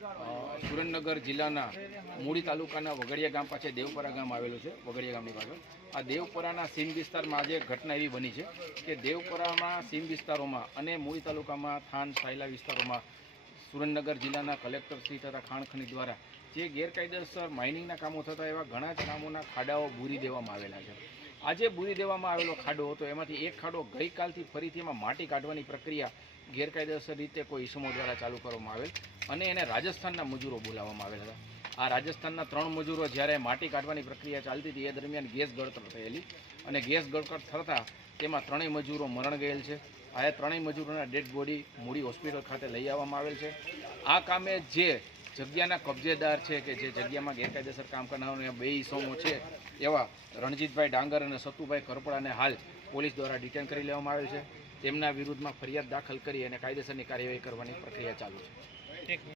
સુરેન્દ્રનગર જિલ્લાના મૂળી તાલુકાના વગડિયા ગામ પાસે દેવપરા ગામ આવેલું છે વગડિયા ગામની પાછળ આ દેવપરાના સીમ વિસ્તારમાં આજે ઘટના એવી બની છે કે દેવપરામાં સીમ વિસ્તારોમાં અને મૂળી તાલુકામાં થાન સાયલા વિસ્તારોમાં સુરેન્દ્રનગર જિલ્લાના કલેક્ટરશ્રી તથા ખાણ ખનીજ દ્વારા જે ગેરકાયદેસર માઇનિંગના કામો થતા એવા ઘણા જ કામોના ખાડાઓ બૂરી દેવામાં આવેલા છે. આજે બુરી દેવામાં આવેલો ખાડો હતો. એમાંથી એક ખાડો ગઈકાલથી ફરીથી એમાં માટી કાઢવાની પ્રક્રિયા ગેરકાયદેસર રીતે કોઈ ઇસમો દ્વારા ચાલુ કરવામાં આવેલ અને એને રાજસ્થાનના મજૂરો બોલાવવામાં આવેલ હતા. આ રાજસ્થાનના ત્રણ મજૂરો જ્યારે માટી કાઢવાની પ્રક્રિયા ચાલતી હતી, એ દરમિયાન ગેસ ગળતર થયેલી અને ગેસ ગળતર થતાં તેમાં ત્રણેય મજૂરો મરણ ગયેલ છે. આ ત્રણેય મજૂરોના ડેડ બોડી મૂડી હોસ્પિટલ ખાતે લઈ આવવામાં આવેલ છે. આ કામે જે જગ્યાના કબજેદાર છે કે જે જગ્યામાં ગેરકાયદેસર કામ કરનારા બે ઈસમો છે, એવા રણજીતભાઈ ડાંગર અને સતુભાઈ કરપડાને હાલ પોલીસ દ્વારા ડિટેન કરી લેવામાં આવેલ છે. તેમના વિરુદ્ધમાં ફરિયાદ દાખલ કરી અને કાયદેસરની કાર્યવાહી કરવાની પ્રક્રિયા ચાલુ છે.